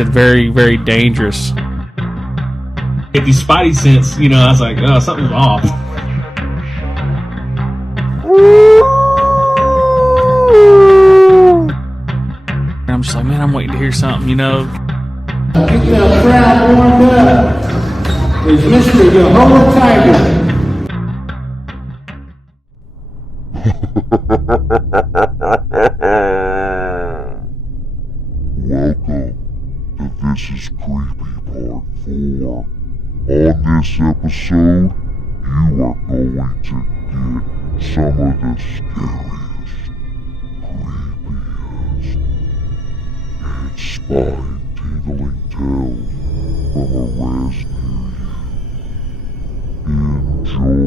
something very, very dangerous. Get these spidey sense, I was like, oh, something's off. And I'm just like, man, I'm waiting to hear something, Keep that crowd warmed up. There's Mr. Jehovah Tiger. Welcome to This Is Creepy Part 4. On this episode, you are going to get some of the scariest, creepiest, and spine-tingling tales from a res near you. Enjoy!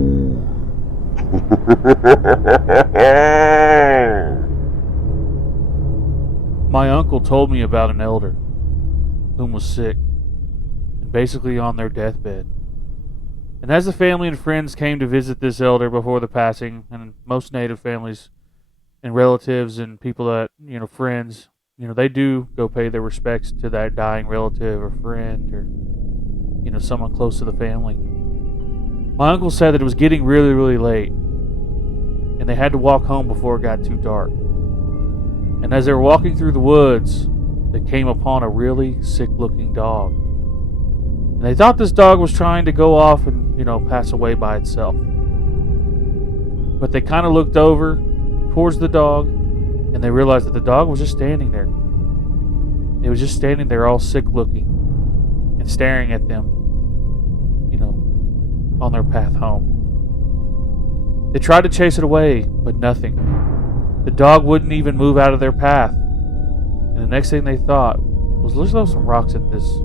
My uncle told me about an elder whom was sick and basically on their deathbed. And as the family and friends came to visit this elder before the passing, and most native families and relatives and people that, friends, they do go pay their respects to that dying relative or friend or, someone close to the family. My uncle said that it was getting really, really late, and they had to walk home before it got too dark. And as they were walking through the woods, they came upon a really sick-looking dog. And they thought this dog was trying to go off and, pass away by itself. But they kind of looked over towards the dog, and they realized that the dog was just standing there. It was just standing there all sick-looking and staring at them, on their path home. They tried to chase it away, but nothing. The dog wouldn't even move out of their path. And the next thing they thought was, let's throw some rocks at this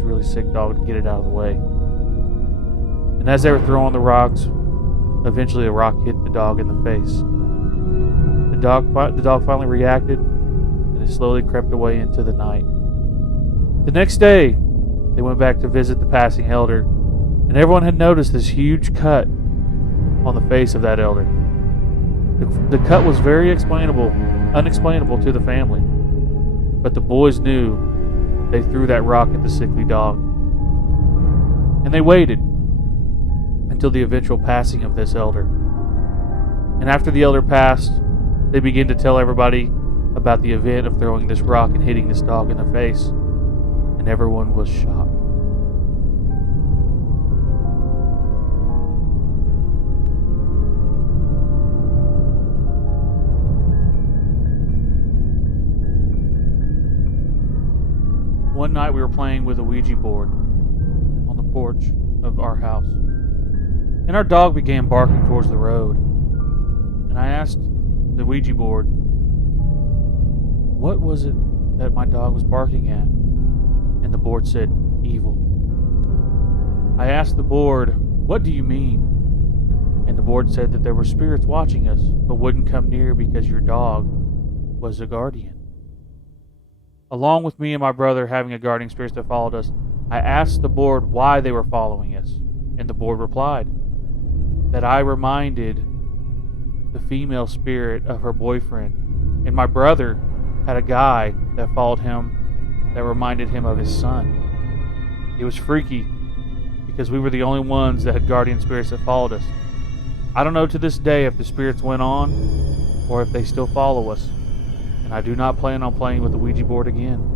really sick dog to get it out of the way. And as they were throwing the rocks, eventually a rock hit the dog in the face. The dog finally reacted, and it slowly crept away into the night. The next day, they went back to visit the passing elder, and everyone had noticed this huge cut on the face of that elder. The cut was very unexplainable to the family. But the boys knew they threw that rock at the sickly dog. And they waited until the eventual passing of this elder. And after the elder passed, they began to tell everybody about the event of throwing this rock and hitting this dog in the face. And everyone was shocked. One night we were playing with a Ouija board on the porch of our house, and our dog began barking towards the road. And I asked the Ouija board, what was it that my dog was barking at? And the board said, evil. I asked the board, what do you mean? And the board said that there were spirits watching us, but wouldn't come near because your dog was a guardian. Along with me and my brother having a guardian spirit that followed us, I asked the board why they were following us, and the board replied that I reminded the female spirit of her boyfriend, and my brother had a guy that followed him that reminded him of his son. It was freaky because we were the only ones that had guardian spirits that followed us. I don't know to this day if the spirits went on or if they still follow us. I do not plan on playing with the Ouija board again.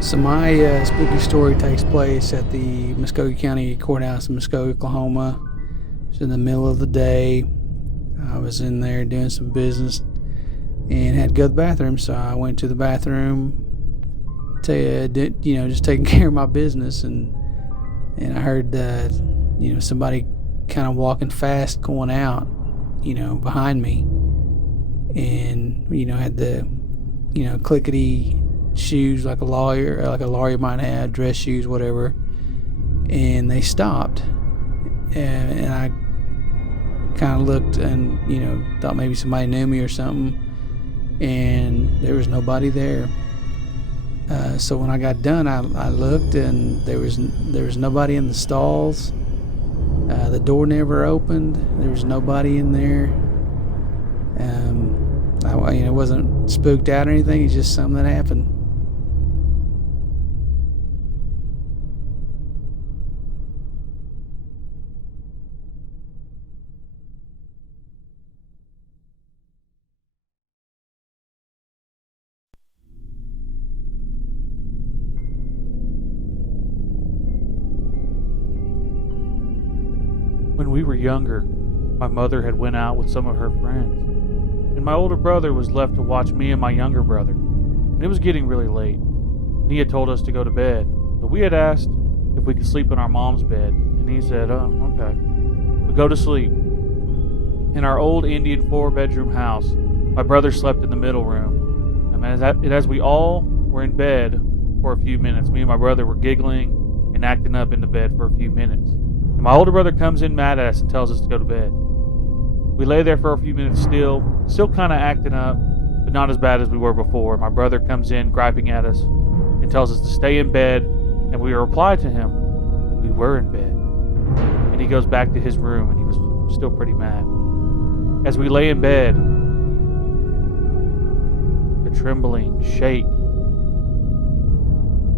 So my spooky story takes place at the Muskogee County Courthouse in Muskogee, Oklahoma. It was in the middle of the day. I was in there doing some business and had to go to the bathroom, so I went to the bathroom just taking care of my business, and I heard somebody kind of walking fast going out, behind me, and had the clickety shoes like a lawyer might have, dress shoes, whatever, and they stopped, and I kind of looked and, thought maybe somebody knew me or something. And there was nobody there. So when I got done, I looked, and there was nobody in the stalls. The door never opened. There was nobody in there. I wasn't spooked out or anything. It's just something that happened. When we were younger, my mother had went out with some of her friends, and my older brother was left to watch me and my younger brother. And it was getting really late, and he had told us to go to bed, but we had asked if we could sleep in our mom's bed, and he said, "Oh, okay." We go to sleep. In our old Indian 4-bedroom house, my brother slept in the middle room. And as we all were in bed for a few minutes, me and my brother were giggling and acting up in the bed for a few minutes. And my older brother comes in mad at us and tells us to go to bed. We lay there for a few minutes still kind of acting up, but not as bad as we were before. My brother comes in griping at us and tells us to stay in bed, and we reply to him, we were in bed. And he goes back to his room, and he was still pretty mad. As we lay in bed, the trembling shake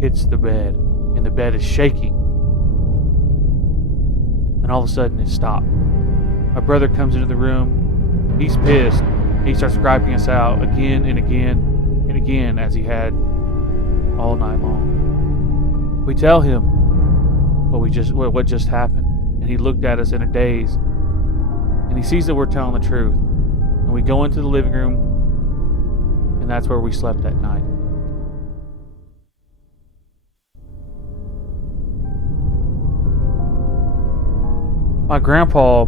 hits the bed, and the bed is shaking. And all of a sudden it stopped. My brother comes into the room. He's pissed. He starts griping us out again and again and again, as he had all night long. We tell him what just happened, and he looked at us in a daze, and he sees that we're telling the truth. And we go into the living room, and that's where we slept that night. My grandpa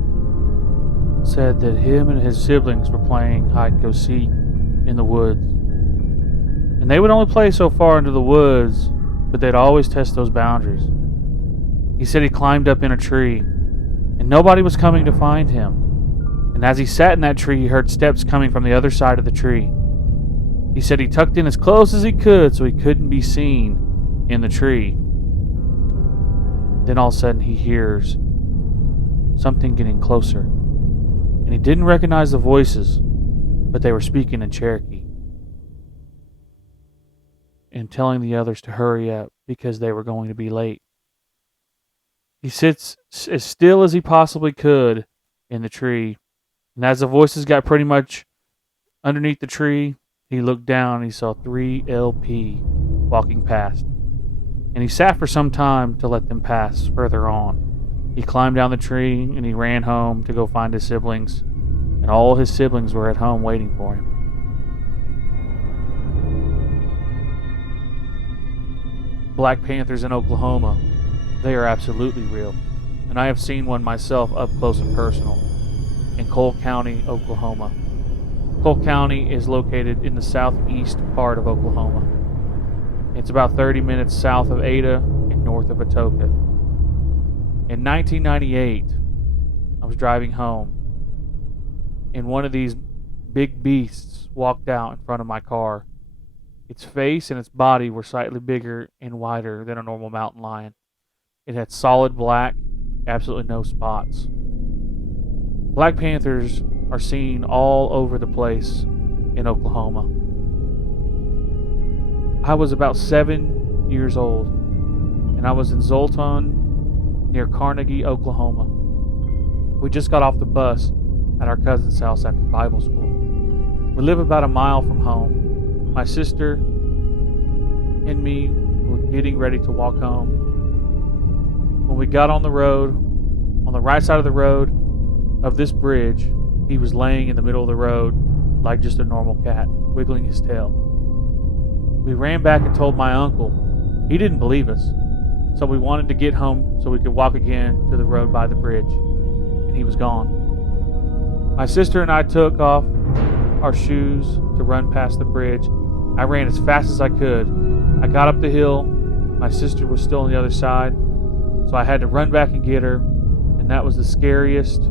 said that him and his siblings were playing hide and go seek in the woods. And they would only play so far into the woods, but they'd always test those boundaries. He said he climbed up in a tree, and nobody was coming to find him. And as he sat in that tree, he heard steps coming from the other side of the tree. He said he tucked in as close as he could so he couldn't be seen in the tree. Then all of a sudden he hears something getting closer. And he didn't recognize the voices, but they were speaking in Cherokee and telling the others to hurry up because they were going to be late. He sits as still as he possibly could in the tree, and as the voices got pretty much underneath the tree, he looked down and he saw 3 LP walking past. And he sat for some time to let them pass further on. He climbed down the tree and he ran home to go find his siblings, and all his siblings were at home waiting for him. Black Panthers in Oklahoma, they are absolutely real, and I have seen one myself up close and personal in Cole County, Oklahoma. Cole County is located in the southeast part of Oklahoma. It's about 30 minutes south of Ada and north of Atoka. In 1998, I was driving home, and one of these big beasts walked out in front of my car. Its face and its body were slightly bigger and wider than a normal mountain lion. It had solid black, absolutely no spots. Black Panthers are seen all over the place in Oklahoma. I was about 7 years old, and I was in Zoltan, near Carnegie, Oklahoma. We just got off the bus at our cousin's house after Bible school. We live about a mile from home. My sister and me were getting ready to walk home. When we got on the road, on the right side of the road of this bridge, he was laying in the middle of the road like just a normal cat, wiggling his tail. We ran back and told my uncle. He didn't believe us. So we wanted to get home so we could walk again to the road by the bridge. And he was gone. My sister and I took off our shoes to run past the bridge. I ran as fast as I could. I got up the hill. My sister was still on the other side. So I had to run back and get her. And that was the scariest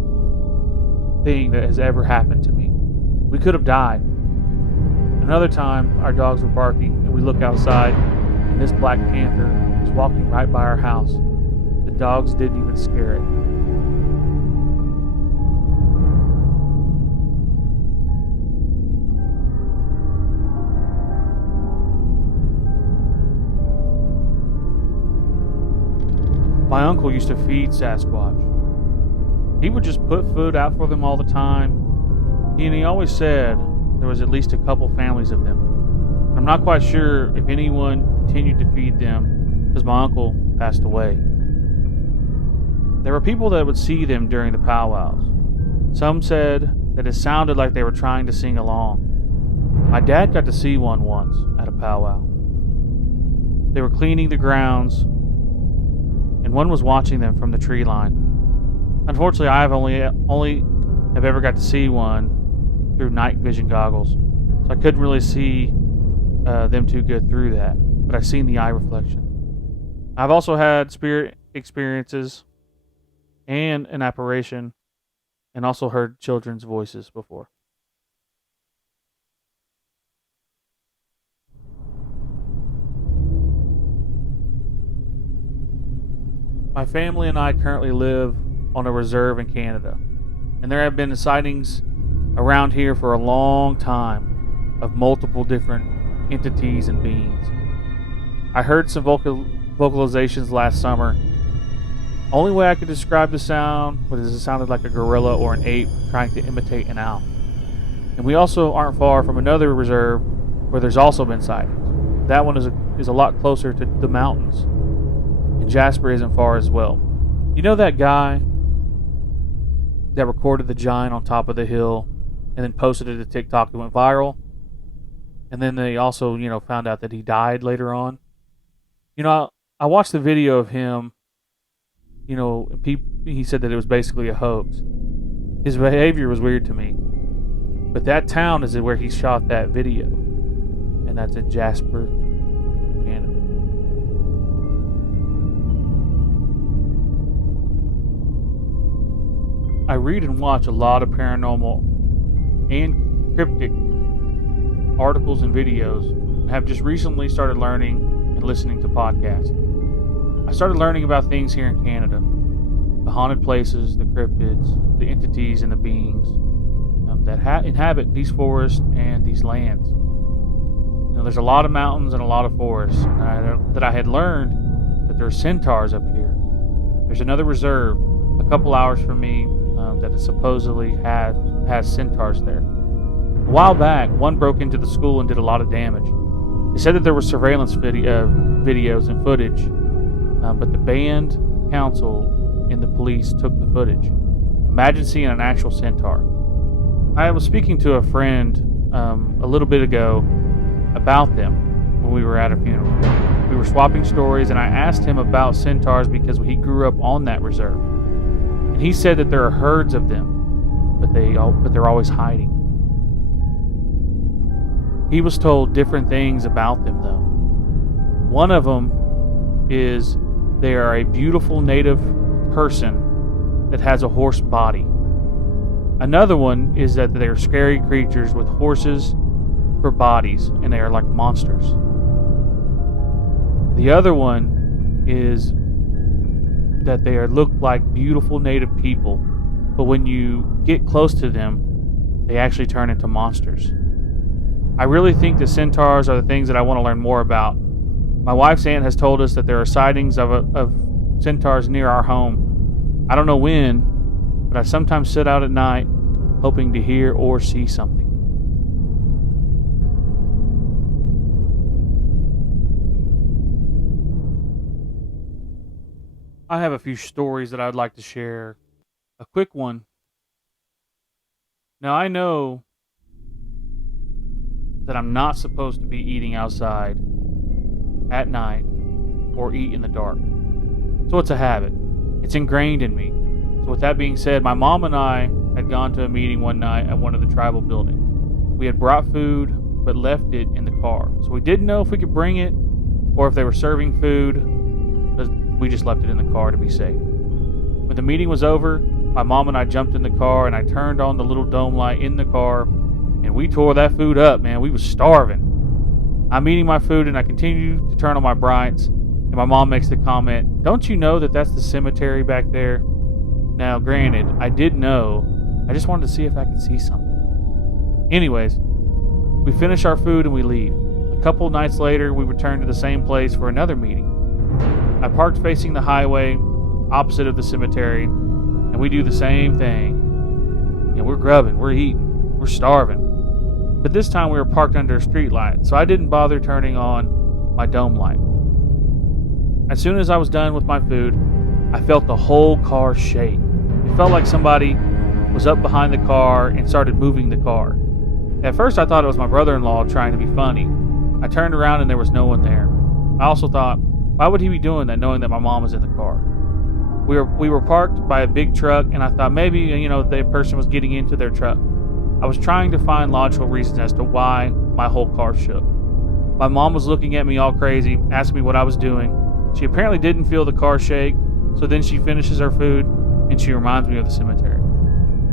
thing that has ever happened to me. We could have died. Another time, our dogs were barking, and we look outside, and this black panther was walking right by our house. The dogs didn't even scare it. My uncle used to feed Sasquatch. He would just put food out for them all the time, and he always said there was at least a couple families of them. I'm not quite sure if anyone continued to feed them because my uncle passed away. There were people that would see them during the powwows. Some said that it sounded like they were trying to sing along. My dad got to see one once at a powwow. They were cleaning the grounds, and one was watching them from the tree line. Unfortunately, I've only have ever got to see one through night vision goggles, so I couldn't really see them too good through that, but I've seen the eye reflection. I've also had spirit experiences and an apparition, and also heard children's voices before. My family and I currently live on a reserve in Canada, and there have been sightings around here for a long time of multiple different entities and beings. I heard some vocalizations last summer. Only way I could describe the sound was it sounded like a gorilla or an ape trying to imitate an owl. And we also aren't far from another reserve where there's also been sightings. That one is a lot closer to the mountains, and Jasper isn't far as well. You know that guy that recorded the giant on top of the hill and then posted it to TikTok and went viral? And then they also, found out that he died later on. I watched the video of him. He said that it was basically a hoax. His behavior was weird to me. But that town is where he shot that video. And that's in Jasper, Canada. I read and watch a lot of paranormal and cryptic articles and videos, and have just recently started learning and listening to podcasts. I started learning about things here in Canada, the haunted places, the cryptids, the entities and the beings that inhabit these forests and these lands. There's a lot of mountains and a lot of forests, and that I had learned that there are centaurs up here. There's another reserve a couple hours from me that it supposedly has centaurs there. A while back, one broke into the school and did a lot of damage. They said that there were surveillance videos and footage, but the band, council, and the police took the footage. Imagine seeing an actual centaur. I was speaking to a friend a little bit ago about them when we were at a funeral. We were swapping stories, and I asked him about centaurs because he grew up on that reserve. And he said that there are herds of them, but they're always hiding. He was told different things about them, though. One of them is they are a beautiful native person that has a horse body. Another one is that they are scary creatures with horses for bodies, and they are like monsters. The other one is that they look like beautiful native people, but when you get close to them, they actually turn into monsters. I really think the centaurs are the things that I want to learn more about. My wife's aunt has told us that there are sightings of centaurs near our home. I don't know when, but I sometimes sit out at night hoping to hear or see something. I have a few stories that I'd like to share. A quick one. Now, I know that I'm not supposed to be eating outside at night or eat in the dark. So it's a habit. It's ingrained in me. So with that being said, my mom and I had gone to a meeting one night at one of the tribal buildings. We had brought food, but left it in the car. So we didn't know if we could bring it or if they were serving food, but we just left it in the car to be safe. When the meeting was over, my mom and I jumped in the car and I turned on the little dome light in the car and we tore that food up, man. We was starving. I'm eating my food and I continue to turn on my brights and my mom makes the comment, "Don't you know that that's the cemetery back there?" Now, granted, I did know. I just wanted to see if I could see something. Anyways, we finish our food and we leave. A couple nights later, we return to the same place for another meeting. I parked facing the highway, opposite of the cemetery, and we do the same thing. And we're grubbing, we're eating, we're starving. But this time we were parked under a street light, so I didn't bother turning on my dome light. As soon as I was done with my food, I felt the whole car shake. It felt like somebody was up behind the car and started moving the car. At first I thought it was my brother-in-law trying to be funny. I turned around and there was no one there. I also thought, why would he be doing that knowing that my mom was in the car? We were parked by a big truck and I thought maybe, the person was getting into their truck. I was trying to find logical reasons as to why my whole car shook. My mom was looking at me all crazy, asking me what I was doing. She apparently didn't feel the car shake, so then she finishes her food and she reminds me of the cemetery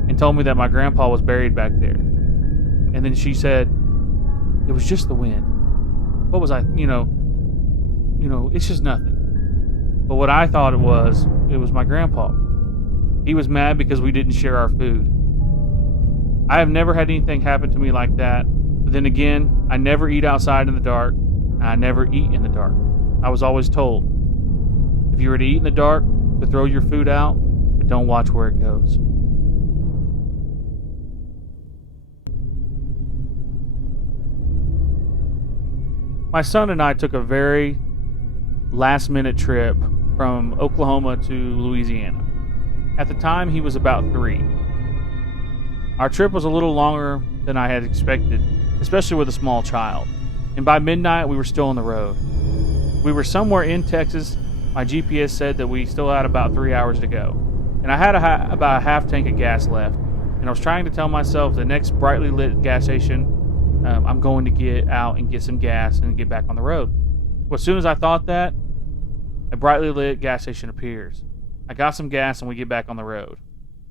and told me that my grandpa was buried back there. And then she said, it was just the wind. What was I, it's just nothing. But what I thought it was my grandpa. He was mad because we didn't share our food. I have never had anything happen to me like that. But then again, I never eat outside in the dark, and I never eat in the dark. I was always told, if you were to eat in the dark, to throw your food out, but don't watch where it goes. My son and I took a very last-minute trip from Oklahoma to Louisiana. At the time, he was about 3. Our trip was a little longer than I had expected, especially with a small child. And by midnight, we were still on the road. We were somewhere in Texas. My GPS said that we still had about 3 hours to go. And I had about a half tank of gas left. And I was trying to tell myself the next brightly lit gas station, I'm going to get out and get some gas and get back on the road. Well, as soon as I thought that, a brightly lit gas station appears. I got some gas and we get back on the road.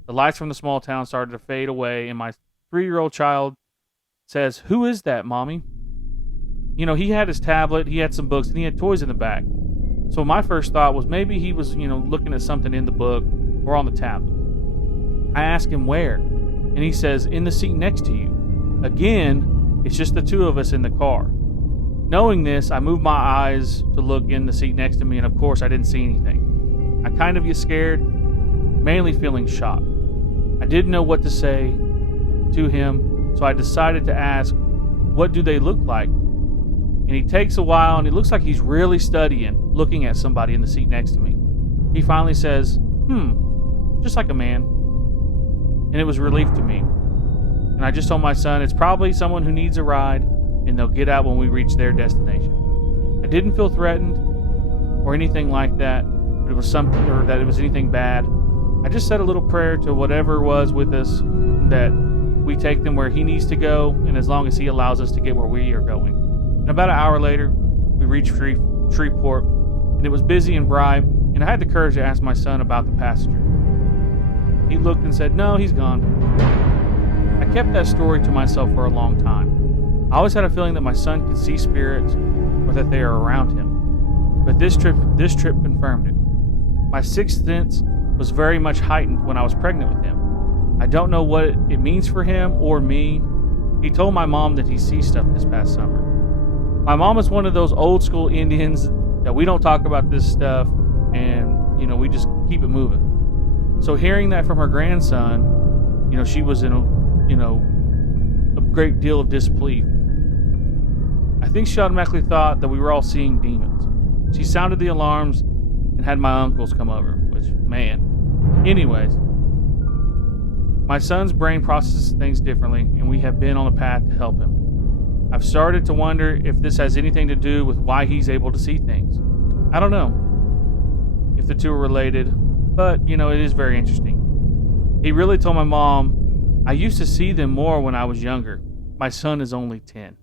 The lights from the small town started to fade away and my 3-year-old child says, "Who is that, Mommy?" He had his tablet, he had some books, and he had toys in the back. So my first thought was maybe he was, looking at something in the book or on the tablet. I asked him where, and he says, "In the seat next to you." Again, it's just the two of us in the car. Knowing this, I moved my eyes to look in the seat next to me, and of course I didn't see anything. I kind of get scared, mainly feeling shocked. I didn't know what to say to him, so I decided to ask, "What do they look like?" And he takes a while, and it looks like he's really studying, looking at somebody in the seat next to me. He finally says, just like a man. And it was relief to me. And I just told my son, it's probably someone who needs a ride, and they'll get out when we reach their destination. I didn't feel threatened or anything like that, but it was something, or that it was anything bad. I just said a little prayer to whatever was with us, that we take them where he needs to go, and as long as he allows us to get where we are going. And about an hour later, we reached Shreveport, and it was busy and bright, and I had the courage to ask my son about the passenger. He looked and said, "No, he's gone." I kept that story to myself for a long time. I always had a feeling that my son could see spirits or that they are around him. But this trip confirmed it. My sixth sense was very much heightened when I was pregnant with him. I don't know what it means for him or me. He told my mom that he sees stuff this past summer. My mom is one of those old school Indians that we don't talk about this stuff and, we just keep it moving. So hearing that from her grandson, she was in a great deal of disbelief. I think she automatically thought that we were all seeing demons. She sounded the alarms and had my uncles come over, which, man. Anyways, my son's brain processes things differently, and we have been on a path to help him. I've started to wonder if this has anything to do with why he's able to see things. I don't know if the two are related, but, it is very interesting. He really told my mom, "I used to see them more when I was younger. My son is only 10.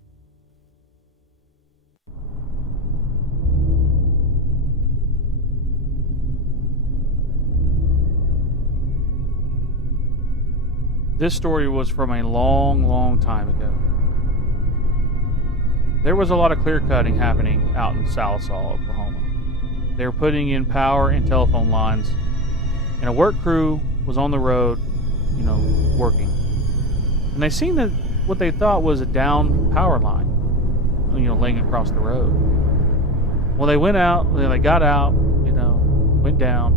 this story was from a long, long time ago. There was a lot of clear cutting happening out in Sallisaw, Oklahoma. They were putting in power and telephone lines, and a work crew was on the road, working. And they seen that what they thought was a down power line, laying across the road. Well, they went out, they got out, went down,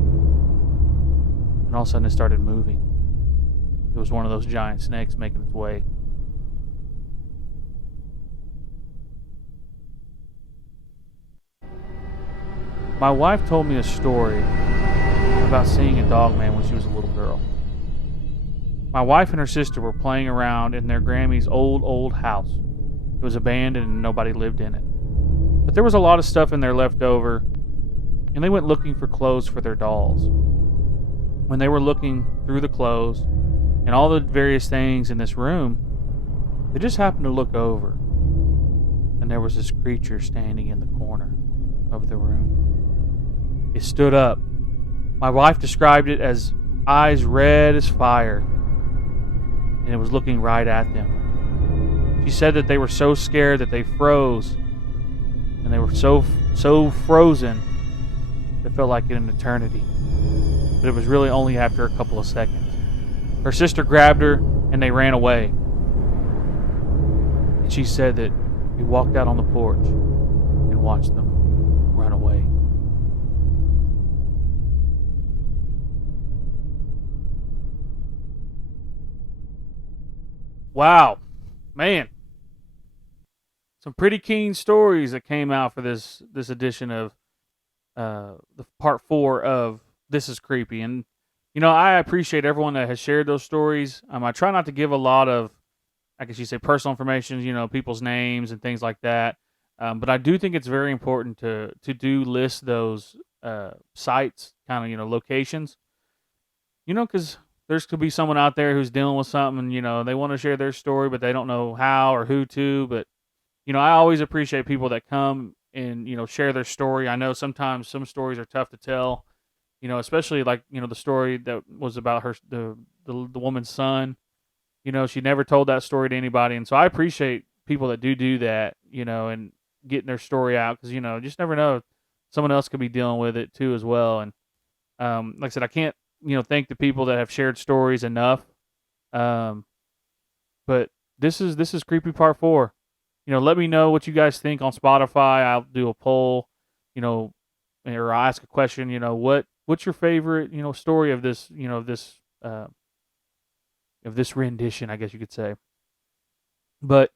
and all of a sudden it started moving. It was one of those giant snakes making its way. My wife told me a story about seeing a Dogman when she was a little girl. My wife and her sister were playing around in their Grammy's old house. It was abandoned and nobody lived in it. But there was a lot of stuff in there left over, and they went looking for clothes for their dolls. When they were looking through the clothes and all the various things in this room, they just happened to look over, and there was this creature standing in the corner of the room. It stood up. My wife described it as eyes red as fire, and it was looking right at them. She said that they were so scared that they froze, and they were so frozen it felt like an eternity. But it was really only after a couple of seconds. Her sister grabbed her and they ran away. And she said that we walked out on the porch and watched them run away. Wow, man. Some pretty keen stories that came out for this edition of the part 4 of This Is Creepy. And I appreciate everyone that has shared those stories. I try not to give a lot of, I guess you say, personal information, people's names and things like that. But I do think it's very important to do list those sites, kind of, locations. Because there's could be someone out there who's dealing with something, and, they want to share their story, but they don't know how or who to. But, I always appreciate people that come and, share their story. I know sometimes some stories are tough to tell, especially like, the story that was about the woman's son. She never told that story to anybody. And so I appreciate people that do that, and getting their story out, because, just never know. Someone else could be dealing with it too as well. And like I said, I can't, thank the people that have shared stories enough. But this is Creepy Part 4. Let me know what you guys think on Spotify. I'll do a poll, or I'll ask a question. What's your favorite, story of this, of this rendition, I guess you could say. But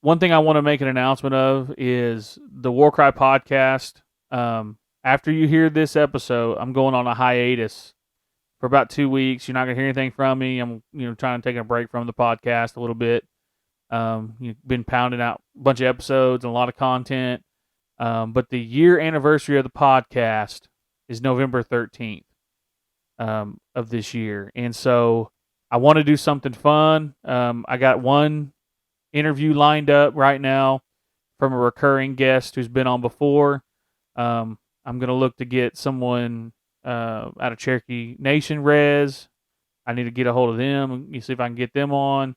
one thing I want to make an announcement of is the Warcry podcast. After you hear this episode, I'm going on a hiatus for about 2 weeks. You're not going to hear anything from me. I'm, trying to take a break from the podcast a little bit. You've been pounding out a bunch of episodes and a lot of content. But the year anniversary of the podcast is November 13th of this year. And so I want to do something fun. I got one interview lined up right now from a recurring guest who's been on before. I'm going to look to get someone out of Cherokee Nation Res. I need to get a hold of them and see if I can get them on.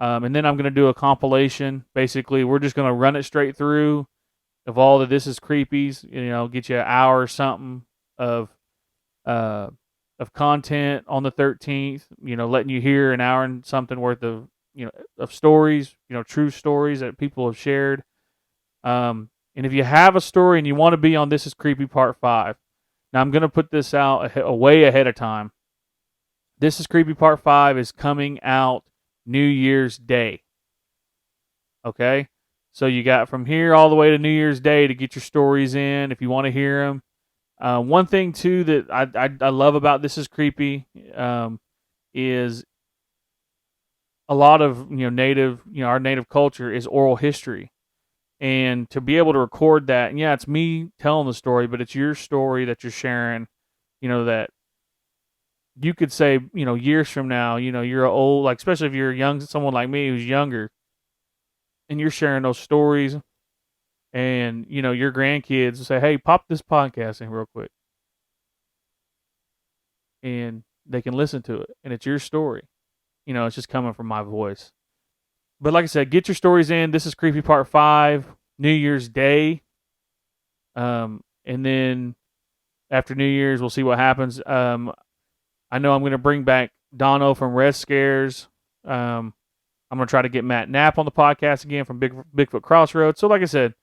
And then I'm going to do a compilation. Basically, we're just going to run it straight through of all the This Is Creepies. Get you an hour or something of content on the 13th. Letting you hear an hour and something worth of of stories. True stories that people have shared. And if you have a story and you want to be on This Is Creepy Part 5, now I'm going to put this out way ahead of time. This Is Creepy Part 5 is coming out New Year's Day. Okay? So you got from here all the way to New Year's Day to get your stories in if you want to hear them. One thing, too, that I love about This Is Creepy is a lot of, our native culture is oral history. And to be able to record that, and yeah, it's me telling the story, but it's your story that you're sharing, that you could say, years from now, you're old, like, especially if you're young, someone like me who's younger, and you're sharing those stories, and, your grandkids will say, hey, pop this podcast in real quick. And they can listen to it, and it's your story. it's just coming from my voice. But like I said, get your stories in. This is Creepy Part 5, New Year's Day. And then after New Year's, we'll see what happens. I know I'm going to bring back Dono from Red Scares. I'm going to try to get Matt Knapp on the podcast again from Bigfoot Crossroads. So like I said,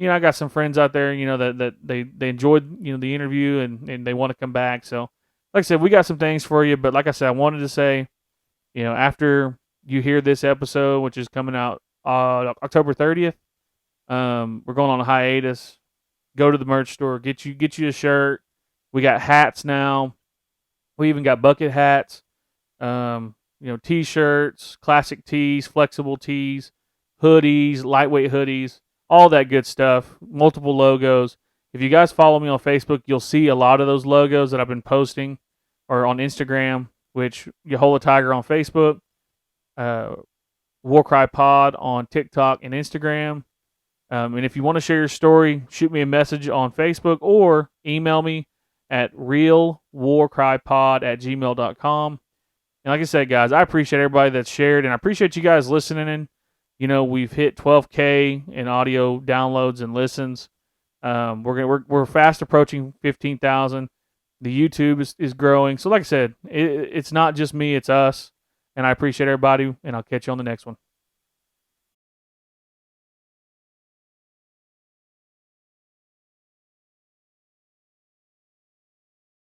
I got some friends out there, that they enjoyed, the interview and they want to come back. So like I said, we got some things for you. But like I said, I wanted to say, after you hear this episode, which is coming out October 30th, we're going on a hiatus. Go to the merch store, get you a shirt. We got hats now. We even got bucket hats. T-shirts, classic tees, flexible tees, hoodies, lightweight hoodies, all that good stuff. Multiple logos. If you guys follow me on Facebook, you'll see a lot of those logos that I've been posting, or on Instagram, which Yahola Tiger on Facebook, Warcry Pod on TikTok and Instagram. And if you want to share your story, shoot me a message on Facebook or email me at realwarcrypod@gmail.com. And like I said, guys, I appreciate everybody that's shared, and I appreciate you guys listening. We've hit 12K in audio downloads and listens. We're fast approaching 15,000. The YouTube is growing. So like I said, it's not just me, it's us. And I appreciate everybody, and I'll catch you on the next one.